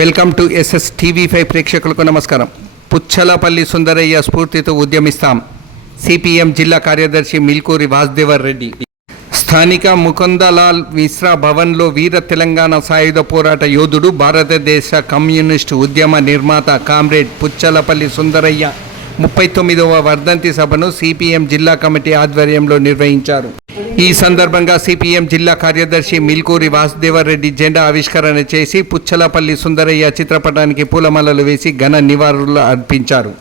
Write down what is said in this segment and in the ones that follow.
Welcome to SS TV5 ప్రేక్షకులకు నమస్కారం. పుచ్చలపల్లి సుందరయ్య స్ఫూర్తితో ఉద్యమిస్తాం. సిపిఎం జిల్లా కార్యదర్శి మిల్కూరి వాసుదేవర్ రెడ్డి. స్థానిక ముకుందలాల్ మిశ్రా భవన్లో వీర తెలంగాణ సాయుధ పోరాట యోధుడు, భారతదేశ కమ్యూనిస్టు ఉద్యమ నిర్మాత కామ్రేడ్ పుచ్చలపల్లి సుందరయ్య 39వ వర్ధంతి సభను సిపిఎం జిల్లా కమిటీ ఆధ్వర్యంలో నిర్వహించారు. ఈ సందర్భంగా సిపిఎం జిల్లా కార్యదర్శి మిల్కూరి వాసుదేవర్ రెడ్డి జెండా ఆవిష్కరణ చేసి పుచ్చలపల్లి సుందరయ్య చిత్రపటానికి పూలమాలలు వేసి ఘన నివాళులు అర్పించారు.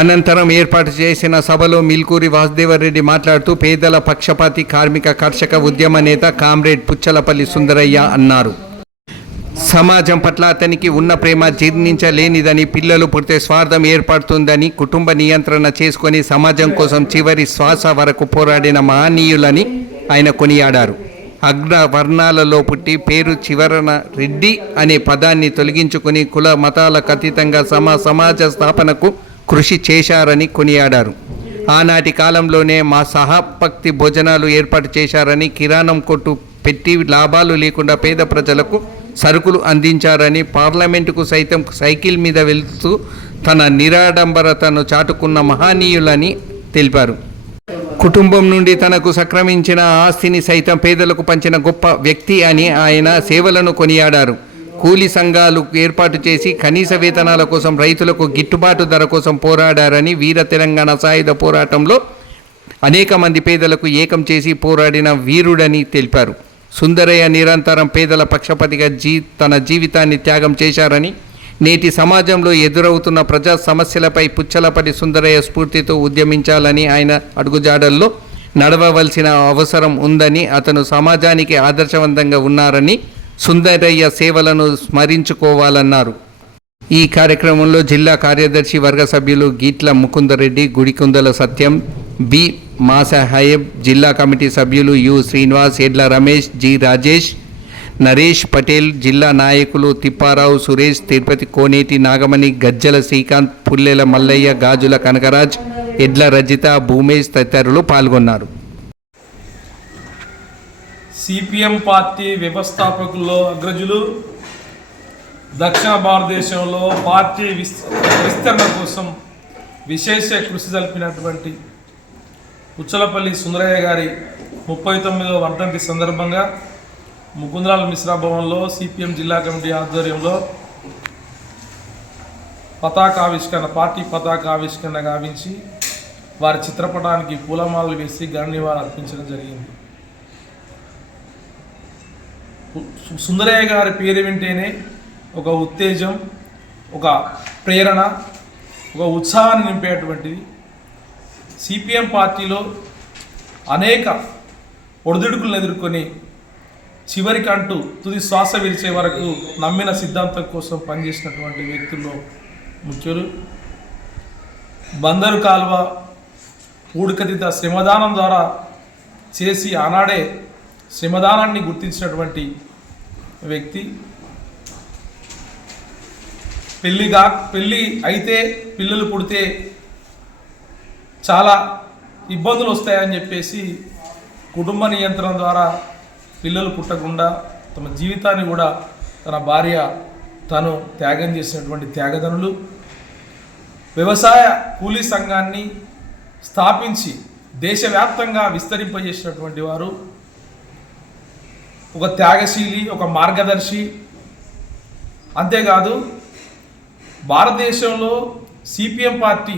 అనంతరం ఏర్పాటు చేసిన సభలో మిల్కూరి వాసుదేవర్ రెడ్డి మాట్లాడుతూ, పేదల పక్షపాతి కార్మిక కర్షక ఉద్యమ నేత కామ్రేడ్ పుచ్చలపల్లి సుందరయ్య అన్నారు. సమాజం పట్ల అతనికి ఉన్న ప్రేమ జీర్ణించలేనిదని, పిల్లలు పుడితే స్వార్థం ఏర్పడుతుందని, కుటుంబ నియంత్రణ చేసుకొని సమాజం కోసం చివరి శ్వాస వరకు పోరాడిన మహనీయులని ఆయన కొనియాడారు. అగ్రవర్ణాలలో పుట్టి పేరు చివరన రెడ్డి అనే పదాన్ని తొలగించుకొని కుల మతాలకు అతీతంగా సమాజ స్థాపనకు కృషి చేశారని కొనియాడారు. ఆనాటి కాలంలోనే మా సహపక్తి భోజనాలు ఏర్పాటు చేశారని, కిరాణం కొట్టు పెట్టి లాభాలు లేకుండా పేద ప్రజలకు సరుకులు అందించారని, పార్లమెంటుకు సైతం సైకిల్ మీద వెళ్తూ తన నిరాడంబరతను చాటుకున్న మహనీయులని తెలిపారు. కుటుంబం నుండి తనకు సంక్రమించిన ఆస్తిని సైతం పేదలకు పంచిన గొప్ప వ్యక్తి అని ఆయన సేవలను కొనియాడారు. కూలీ సంఘాలు ఏర్పాటు చేసి కనీస వేతనాల కోసం, రైతులకు గిట్టుబాటు ధర కోసం పోరాడారని, వీర తెలంగాణ సాయుధ పోరాటంలో అనేక మంది పేదలకు ఏకం చేసి పోరాడిన వీరుడని తెలిపారు. సుందరయ్య నిరంతరం పేదల పక్షపాతిగా తన జీవితాన్ని త్యాగం చేశారని, నేటి సమాజంలో ఎదురవుతున్న ప్రజా సమస్యలపై పుచ్చలపల్లి సుందరయ్య స్ఫూర్తితో ఉద్యమించాలని, ఆయన అడుగుజాడల్లో నడవవలసిన అవసరం ఉందని, అతను సమాజానికి ఆదర్శవంతంగా ఉన్నారని, సుందరయ్య సేవలను స్మరించుకోవాలన్నారు. ఈ కార్యక్రమంలో జిల్లా కార్యదర్శి వర్గ సభ్యులు గీట్ల ముకుందరెడ్డి, గుడికుందల సత్యం, బి మాసాహెబ్, జిల్లా కమిటీ సభ్యులు యు శ్రీనివాస్, ఎడ్ల రమేష్, జి రాజేష్, నరేష్ పటేల్, జిల్లా నాయకులు తిప్పారావు, సురేష్, తిరుపతి కోనేటి నాగమణి, గజ్జల శ్రీకాంత్, పుల్లెల మల్లయ్య, గాజుల కనకరాజ్, ఎడ్ల రజిత, భూమేష్ తదితరులు పాల్గొన్నారు. సిపిఎం పార్టీ వ్యవస్థాపకుల్లో అగ్రజులు, దక్షిణ భారతదేశంలో పార్టీ విస్తరణ కోసం విశేష కృషి జరిపినటువంటి పుచ్చలపల్లి సుందరయ్య గారి 39వ వర్ధంతి సందర్భంగా ముకుందలాల్ మిశ్రా భవన్లో సిపిఎం జిల్లా కమిటీ ఆధ్వర్యంలో పార్టీ పతాకావిష్కరణ గావించి వారి చిత్రపటానికి పూలమాలలు వేసి ఘన నివాళులు అర్పించడం జరిగింది. సుందరయ్య గారి పేరు వింటేనే ఒక ఉత్తేజం, ఒక ప్రేరణ, ఒక ఉత్సాహాన్ని నింపేటువంటిది. సిపిఎం పార్టీలో అనేక ఒడిదుడుకులను ఎదుర్కొని చివరికంటూ తుది శ్వాస విడిచే వరకు నమ్మిన సిద్ధాంతం కోసం పనిచేసినటువంటి వ్యక్తుల్లో ముఖ్యులు. బందరు కాలువ పూడికతీత శ్రమదానం ద్వారా చేసి ఆనాడే శ్రమదానాన్ని గుర్తించినటువంటి వ్యక్తి. పెళ్ళి అయితే పిల్లలు పుడితే చాలా ఇబ్బందులు వస్తాయని చెప్పేసి కుటుంబ నియంత్రణ ద్వారా పిల్లలు పుట్టకుండా తమ జీవితాన్ని కూడా తన భార్య తను త్యాగం చేసినటువంటి త్యాగధనులు. వ్యవసాయ కూలీ సంఘాన్ని స్థాపించి దేశవ్యాప్తంగా విస్తరింపజేసినటువంటి వారు. ఒక త్యాగశీలి, ఒక మార్గదర్శి. అంతేకాదు భారతదేశంలో సిపిఎం పార్టీ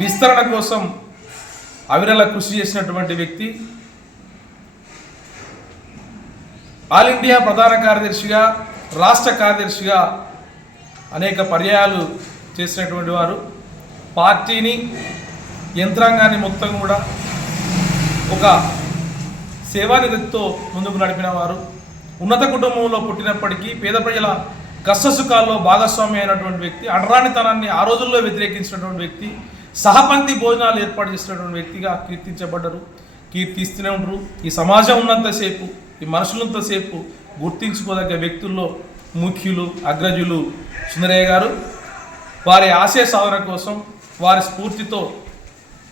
విస్తరణ కోసం అవిరళ కృషి చేసినటువంటి వ్యక్తి. ఆల్ ఇండియా ప్రధాన కార్యదర్శిగా, రాష్ట్ర కార్యదర్శిగా అనేక పర్యాయాలు చేసినటువంటి వారు. పార్టీని, యంత్రాంగాన్ని మొత్తం కూడా ఒక సేవానిధితో ముందుకు నడిపిన వారు. ఉన్నత కుటుంబంలో పుట్టినప్పటికీ పేద ప్రజల కష్టసుఖాల్లో భాగస్వామి అయినటువంటి వ్యక్తి. అడరానితనాన్ని ఆ రోజుల్లో వ్యతిరేకించినటువంటి వ్యక్తి. సహపంక్తి భోజనాలు ఏర్పాటు చేసినటువంటి వ్యక్తిగా కీర్తించబడ్డరు, కీర్తిస్తూనే ఉంటారు. ఈ సమాజం ఉన్నంతసేపు, ఈ మనుషులంతసేపు గుర్తించుకోదగ్గ వ్యక్తుల్లో ముఖ్యులు, అగ్రజులు సుందరయ్య గారు. వారి ఆశయ సాధన కోసం, వారి స్ఫూర్తితో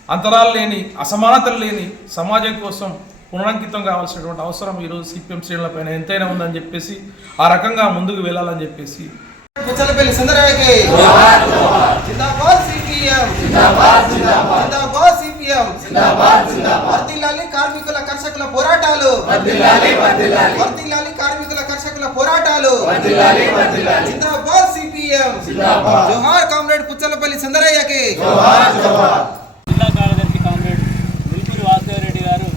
అంతరాలు లేని, అసమానతలు లేని సమాజం కోసం పునరంకితం కావాల్సినటువంటి అవసరం ఈరోజు సిపిఎం శ్రేణులపైన ఎంతైనా ఉందని చెప్పేసి ఆ రకంగా ముందుకు వెళ్ళాలని చెప్పేసి పుచ్చలపల్లి సుందరయ్యకి జిందాబాద్ సిపిఎం జిందాబాద్ సిపిఎం వర్ధిల్లాలి కార్మికుల కర్షకుల పోరాటాలు వర్ధిల్లాలి కార్మికుల కర్షకుల పోరాటాలు జిందాబాద్ సిపిఎం జోహార్ కామ్రేడ్ పుచ్చలపల్లి సుందరయ్యకి జిల్లా కార్యదర్శి కామ్రేడ్ మిల్కూరి వాసుదేవ్ రెడ్డి గారు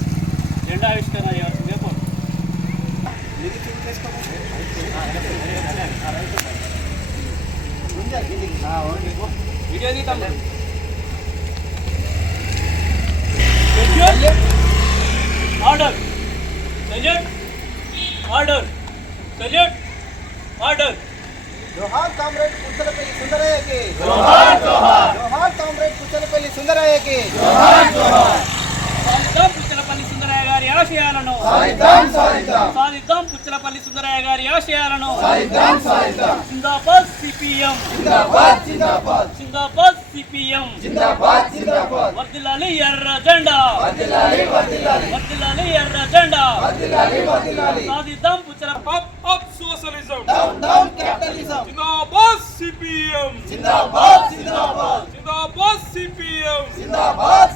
జెండా ఆవిష్కరణ చేయాల్సిందే కోరు వీడియో తీద్దాం. Order salute order salute order జోహార్ కామ్రేడ్ పుచ్చలపల్లి సుందరయ్యకి జోహార్ కామ్రేడ్ పుచ్చలపల్లి సుందరయ్యకి సాధిద్దాం పుచ్చలపల్లి సుందరయ్య గారి ఆశయాలను సాధిద్దాం పుచ్చలపల్లి సుందరయ్య గారి ఆశయాలను జిందాబాద్ సిపిఎం జిందాబాద్ సిపిఎం వర్ధిల్లాలి ఎర్ర జెండా వర్ధిల్లాలి ఎర్ర జెండా సాధిద్దాం పుచ్చల అప్ సోషలిజం డౌన్ క్యాపిటలిజం జిందాబాద్ సిపిఎం జిందాబాద్ జిందాబాద్ సిపిఎం జిందాబాద్